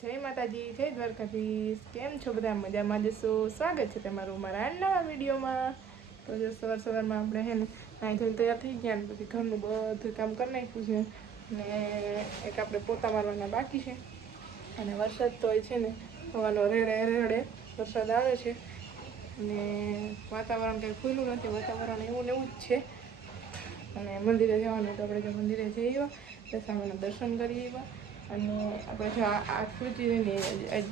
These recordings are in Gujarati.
જય માતાજી, જય દ્વારકાધીશ. કેમ છો બધા? મજામાં જશો? સ્વાગત છે તમારું મારા નવા વિડીયોમાં. તો જો સવારમાં આપણે હે ને નાહી ધોઈને તૈયાર થઈ ગયા ને પછી ઘરનું બધું કામ કરી નાખ્યું છે ને એક આપણે પોતા મારવાના બાકી છે. અને વરસાદ તો છે ને હવાનો રેડે વરસાદ આવે છે અને વાતાવરણ કંઈ ખુલ્લું નથી, વાતાવરણ એવું ને એવું જ છે. અને મંદિરે જવાનું તો આપણે જો મંદિરે જઈ આવ્યા, દશામાના દર્શન કરી આવ્યા. અને આપણે જો આ કૃતિ ને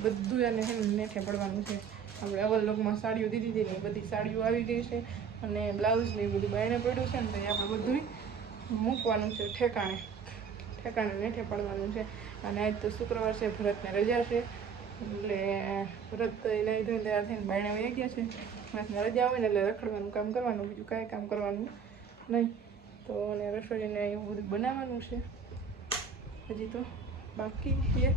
બધું એને છે ને નેઠે પડવાનું છે. આપણે અવલ લોકમાં સાડીઓ દીધી હતી ને એ બધી સાડીઓ આવી ગઈ છે અને બ્લાઉઝ ને એ બધું બાયણે પડ્યું છે ને તો એ આપણે બધું મૂકવાનું છે ઠેકાણે નેઠે પડવાનું છે. અને આજ તો શુક્રવાર છે, ભરતને રજા છે એટલે ભરત નાહી ધોઈને તૈયાર થઈને બાયણે વહી ગયા છે. ભરતને રજા હોય ને એટલે રખડવાનું કામ કરવાનું, બીજું કાંઈ કામ કરવાનું નહીં. તો અને રસોઈને એવું બધું બનાવવાનું છે હજી તો બાકી છે.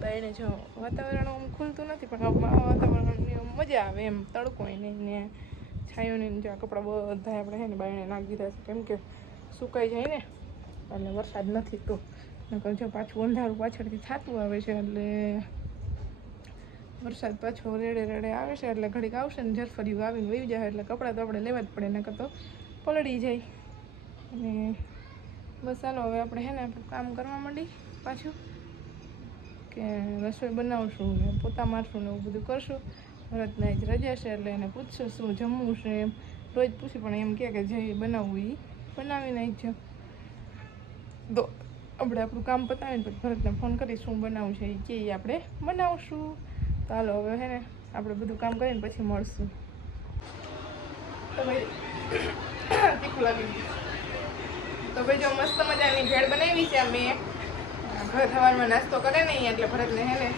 બાયણે જો વાતાવરણ આમ ખુલતું નથી પણ વાતાવરણની મજા આવે એમ, તડકો નહીં ને છાયો નહીં. જો કપડાં બધા આપણે છે ને બાયણે નાખી દીધા છે કેમ કે સુકાઈ જાય ને એટલે વરસાદ નથી તો નકર જો પાછું અંધારું પાછળથી થતું આવે છે એટલે વરસાદ પાછો રેડે આવે છે એટલે ઘડીક આવશે ને ઝરફર્યું આવીને વહી જાય એટલે કપડાં તો આપણે લેવા જ પડે, નકર તો પલળી જાય. અને બસ ચાલો હવે આપણે છે ને આપણું કામ કરવા માંડી પાછું કે રસોઈ બનાવશું ને પોતા મારશું ને એવું બધું કરશું. ભરતને જ રજા છે એટલે એને પૂછશું શું જમવું છે એમ, રોજ પૂછ્યું પણ એમ કહે કે જે બનાવવું એ બનાવીને જ છે. તો આપણે આપણું કામ પતાવીને પછી ભરતને ફોન કરી શું બનાવવું છે એ કે આપણે બનાવશું. ચાલો હવે છે ને આપણે બધું કામ કરીને પછી મળશું. તો ભાઈ તીખું લાગી ગયું તો ભાઈ જો મસ્ત મજાની ભેળ બનાવી છે અમે. ઘર સવારમાં નાસ્તો કરે નહીં એટલે ભરતને હે ને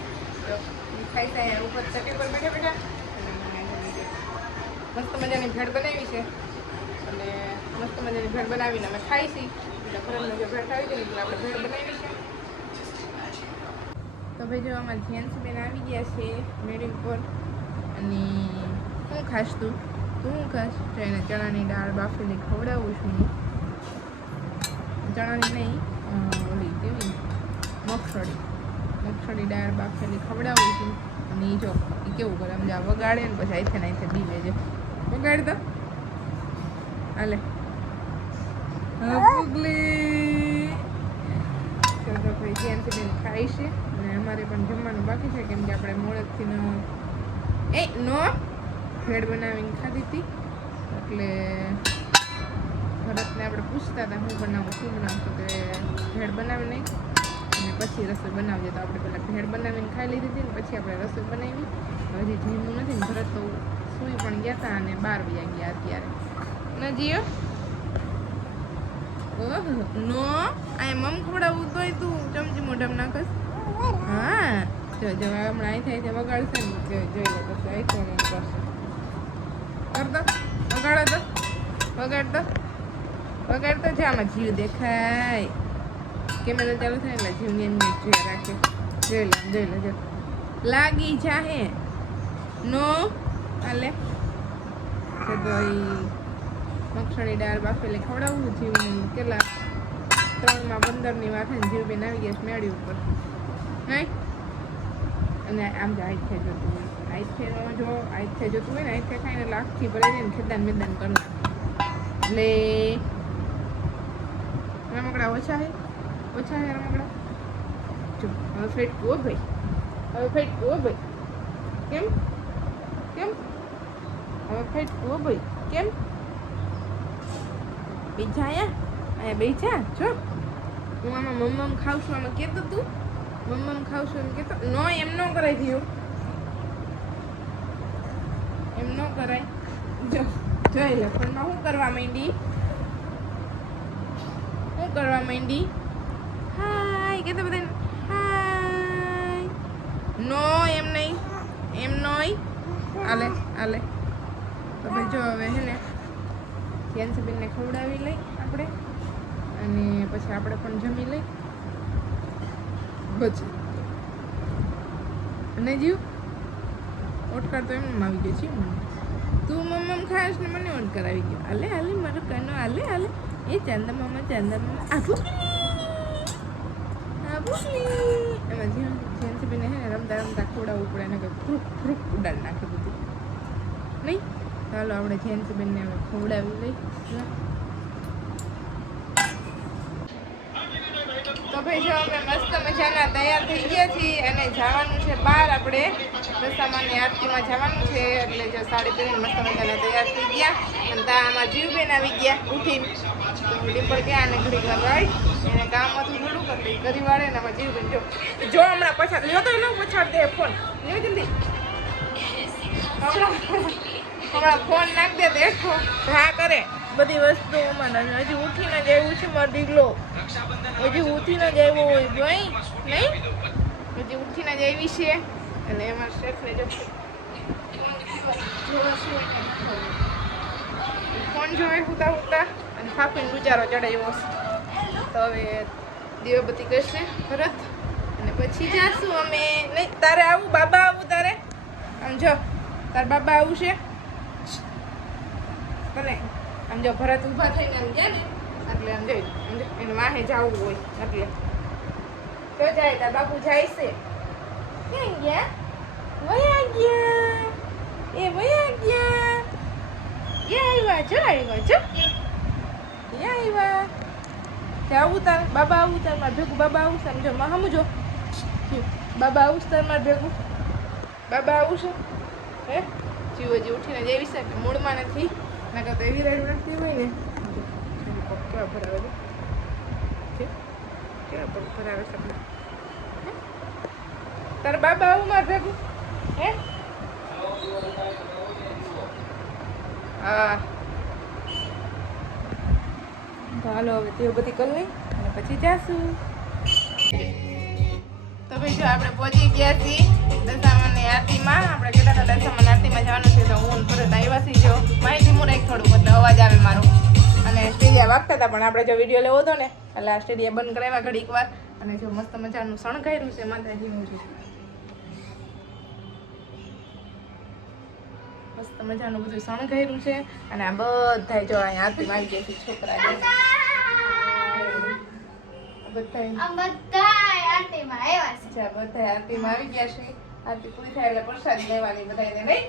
ખાઈ થાય ઉપર ચટી પર બેઠા મસ્ત મજાની ભેળ બનાવી છે અને મસ્ત મજાની ભેળ બનાવીને અમે ખાઈશી. એટલે ભરતને જો ભેળ ખાવી હતી એટલે આપણે ભેળ બનાવી છે. તો ભાઈ જો અમારા જેન્ટ્સબેન આવી ગયા છે મેળી ઉપર. અને શું ખાશ તું શું ખાશ? તો એને ચણાની દાળ બાફેલી ખવડાવું છું. ચણાની નહીં ઓલી કેવી મગફળી દાળ બાફેલી ખવડાવું છું. અને એ જો એ કેવું કરે આમ વગાડે ને પછી આઈથે ને આઈથે દીવે છે વગાડ તો હાલે પુગલી. તો ભાઈ જેન્ટ્સ બેન ખાઈ છે અને અમારે પણ જમવાનું બાકી છે કેમ કે આપણે મોડેકથી નો ભેળ બનાવીને ખાધી હતી એટલે ભરતને આપણે પૂછતા હતા શું બનાવશું તો કે ભેળ બનાવી નહીં અને પછી રસોઈ બનાવજે. તો આપણે પહેલાં ભેળ બનાવીને ખાઈ લીધી હતી ને પછી આપણે રસોઈ બનાવી. હજી જમ્યું નથી ને ભરત તો સૂઈ પણ ગયા હતા અને 12 વાગ્યા ગયા અત્યારે ન જીઓ. ઓહો નો આ મમ ખવડાવવું તોય તું ચમચી મોઢામાં નાખસ. હા જો હમણાં અહીં થાય છે વગાડશે ને જોઈ લે પછી આઈફોન કરશે. કરતો વગાડતો છે. આમાં જીવ દેખાય, કેમેરા ચાલુ થાય એટલે જીવની અંદર જોયા રાખે. જોઈ લે જો લાગી જાહે નો હાલે. તો મગફળી દાળ બાફેલી ખવડાવવું જીવને કેટલા 3માં 15ની વાત ને જીવ બેન આવી ગયા મેળી ઉપર નહીં. અને આમ જ આઈથે જોતું હોય આઈથે જોતું હોય ને આઈથે ખાઈને એટલે આખી ભરાઈ જાય ને ખેદાન મેદાન કરી નાખે. એટલે રમકડા ઓછા હે રમકડા. જો હવે ફેટકું ભાઈ કેમ હવે ફેટકું ભાઈ કેમ બીજા અહીંયા બેઠા જો હું આમાં મમ્મ ખાવ છું. આમાં કહેતો તું મમ્મ ખાવ છું એમ કહેતો નો એમ ન કરાય થયું એમ ન કરાય. જો જોઈ લે ફોનમાં શું કરવા માંડી હાય કહેતો બધા હાય નો એમ નહીં આલે. તો ભાઈ જો હવે હે ને જેન્ટ્સબેનને ખવડાવી લઈ આપણે અને પછી આપણે પણ જમી લઈ પછી. અને જીવ ઓટકાર તો એમ આવી ગયો છે મને. તું મમ્મ ખાસ ને મને ઓટકાર આવી ગયો. હાલે મારો કાનો હાલે એ ચાંદા મામા આ ભૂખલી એમાં રમતા ખવડાવવું પડે ને કે ફ્રૂક ફ્રૂક ઉડાડી નાખે બધું નહીં. ચાલો આપણે જેન્ટ્સબેનને હવે ખવડાવી લઈ. તો ભાઈ જો અમે મસ્ત મજાના તૈયાર થઈ ગયા છીએ અને જવાનું છે બહાર. આપણે દશામાની આરતીમાં જવાનું છે એટલે જો સાડી પહેરીને મસ્ત મજાના તૈયાર થઈ ગયા. અને ત્યાં આમાં જીવબેન આવી ગયા ઉઠીને. તો ડિમ્પલ ગયા અને ઘડીક વાર રાઈ એને કામ હતું થોડું કરી ઘરી વાળે ને આમાં જીવબેન જો હમણાં પછાડ લ્યો તો લો પછાડ દે ફોન લ્યો જલ્દી. હમણાં ફોન નાખ દે દેખો હા કરે બધી વસ્તુઓમાં. હજી ઉઠીને જ આવ્યું છે મારો ઢીગલો. હજી ઉઠીને જ આવ્યો હોય ભાઈ નહીં. હજી ઉઠીને જ આવી છે અને એમાં શેફને જો ફોન જોવે હુતા હુતા અને ફાફીને ગુજારો ચડાવ્યો. તો હવે દીવાબત્તી કરશે ભરત અને પછી જાશું અમે. નહીં તારે આવું બાબા આવું તારે આમ જો તાર બાબા આવું છે ભલે આમ જો ભરત ઊભા થઈને આમ ગયા ને એટલે આમ જોઈ એને વાહે જવું હોય એટલે તો જાય તાર બાપુ જાય છે. ક્યાં ગયા? વયા ગયા એ વયા ગયા. આવ્યા જો આવ્યા જો આવ્યા. આવું તાર બાબા આવું તાર મારે ભેગું બાબા આવું છે. સમજો માં સમજો બાબા આવું છે તાર મારે ભેગું બાબા આવું છે. હે જીવ હજી ઉઠીને જ એવી છે કે મૂળમાં નથી નકર તો એવી રાઈડ રાખતી હોય ને. કેવા ભરાવે છે કેવા પગ ભરાવે છે તાર બાબા આવું મારે ભેગું હે. હા તો હાલો હવે તેઓ બધી કરી લઈ અને પછી જાશું. તો ભાઈ જો આપણે પહોંચી ગયા છીએ દશામાની આરતીમાં. આપણે કહેતા હતા દશામાની આરતીમાં જવાનું છે તો હું પરત આવ્યા છીએ. જો માહિતી હું રાખ થોડુંક એટલે અવાજ આવે મારો. અને સ્ટેડિયા વાગતા હતા પણ આપણે જો વિડીયો લેવો હતો ને એટલે આ સ્ટેડિયા બંધ કરાવ્યા ઘડીક વાર. અને જો મસ્ત મજાનું શણગાર્યું છે માતાજીનું છે મસ્ત મજાનું બધું શણગાર્યું છે. અને આ બધા જો અહીંયા આરતીમાં આવી ગયા છે છોકરા બધા આરતીમાં આવી ગયા છે. આરતી પૂરી થાય એટલે પ્રસાદ લેવાની બધાને નહીં.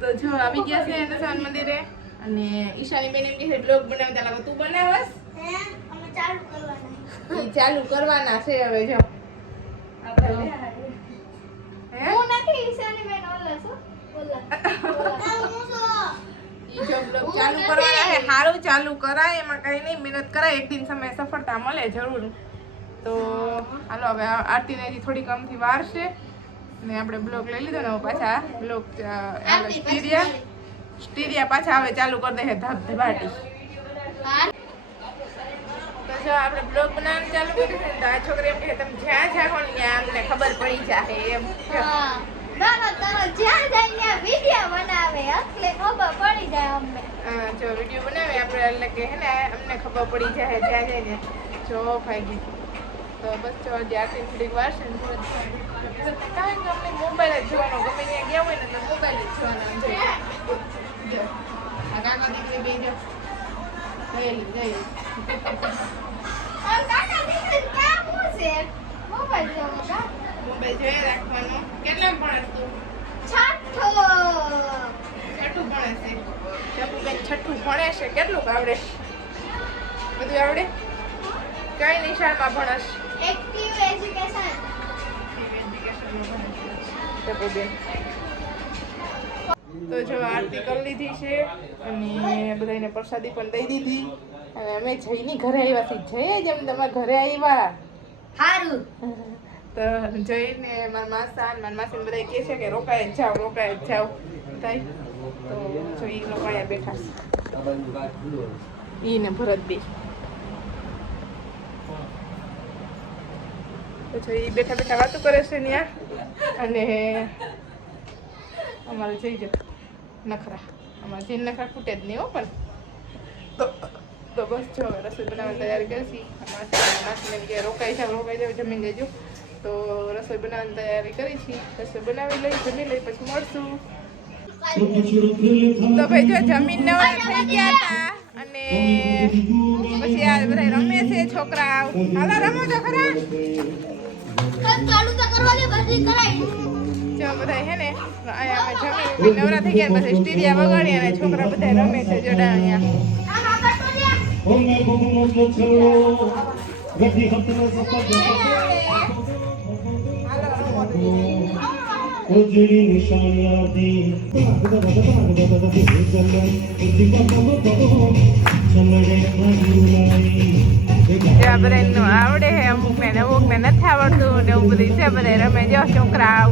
તો જો આવી ગયા છે દશામાના મંદિરે અને ઈશાની બેન એમ કહે છે બ્લોગ બનાવતા લાગે તું બનાવસ ચાલુ કરવાના છે હવે જો હું નથી ઈશાની બેન ચાલુ કરવાના છે. સારું ચાલુ કરાય એમાં કઈ નહીં મહેનત કરાય એક દિન સમય સફળતા મળે જરૂર. તો હાલો હવે આરતીને હજી થોડી કમથી વાર છે ને આપણે બ્લોગ લઈ લીધો ને પાછા બ્લોગ સ્ટીરિયા પાછા હવે ચાલુ કરી દે ધબધબાટી. તો જો આપણે બ્લોગ બનાવવાનું ચાલુ કર્યું છે તો આ છોકરી એમ કહે તમે જ્યાં જાઓ ને ત્યાં અમને ખબર પડી જાય એમ. જો વિડીયો બનાવે આપણે એટલે કે હે ને અમને ખબર પડી જાય જ્યાં જાય જો ભાઈ. તો બસ જો આરતી થોડીક વાર છે કાંઈ અમને મોબાઈલ જ જોવાનો ગમે ત્યાં ગયા હોય ને તો મોબાઈલ જ જોવાનો. આ કાકા દીકરી બે જો મોબાઈલ જોઈ રાખવાનો. કેટલા ભણસ તું? છઠ્ઠું ભણે છે. બેન છઠ્ઠું ભણે છે. કેટલું આવડે? બધું આવડે? કઈ નિશાળમાં ભણસ? Active education. તો જો આરતી કરી લીધી છે અને બધાને પ્રસાદી પણ દઈ દીધી અને અમે જઈની ઘરે આવ્યા છીએ. જઈએ જેમ તમારા ઘરે આવ્યા સારું. તો જઈને મારા માસીને બધા કહે છે કે રોકાય જ જાઓ થાય. તો જો એ લોકો અહીંયા બેઠા છે ને ભરત બે. તો જો એ બેઠા બેઠા વાતો કરે છે ત્યાં અને અમારે જઈ જાઓ નખરા. અમારે જઈને નખરા ખૂટે જ નહીં હો પણ. તો બસ જો હવે રસોઈ બનાવવાની તૈયારી કરશી. માસીને કે રોકાઈ જાવ જમીન લેજો. તો રસોઈ બનાવવાની તૈયારી કરી છે. રસોઈ બનાવી લઈ જમી લઈ પછી મળશું. તો ભાઈ જો જમીન નવા થઈ ગયા હતા અને પછી આ બધા રમે છે છોકરા. હાલો રમો તો ખરા. ચાલુ તો કરવા દે બધી કરાઈ. જો બધા હે ને અહીંયા અમે જમી નવરા થઈ ગયા પછી સ્ટીરિયા વગાડી અને છોકરા બધા રમે છે જોડા અહીંયા. આમ આગળ તો લે. હાલો રમો તો. उजड़ी निशानियां दी આવડે હે અમુક ને નથી આવડતું ને એવું બધું છે બધા રમે જો છોકરા.